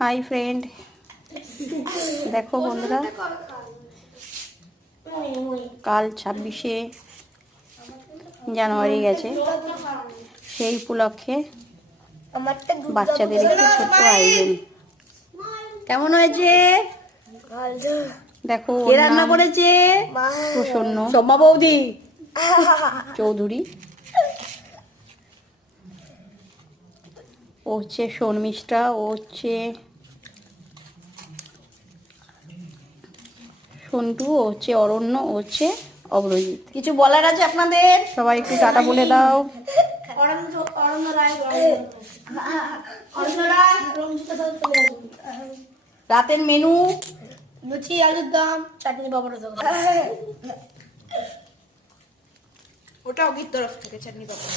Hi friend, দেখো বন্ধুরা, কাল 26শে জানুয়ারি গেছে। সেই উপলক্ষে বাচ্চাদের একটি ছোট্ট আয়োজন। কেমন হয়েছে দেখো। কে রান্না করেছে? প্রসন্ন সোমা বৌদি চৌধুরী। ও হচ্ছে শর্মিষ্ঠা, ও হচ্ছে সন্টু, ও হচ্ছে অরণ্য, ও হচ্ছে অগ্রজিৎ। কিছু বলার আছে আপনাদের? সবাই একটু টাটা বলে দাও। রাতের মেনু লুচি, আলুর দম, চাটনি, পাপড়। ওটা অগির তরফ থেকে চাটনি পাপড়।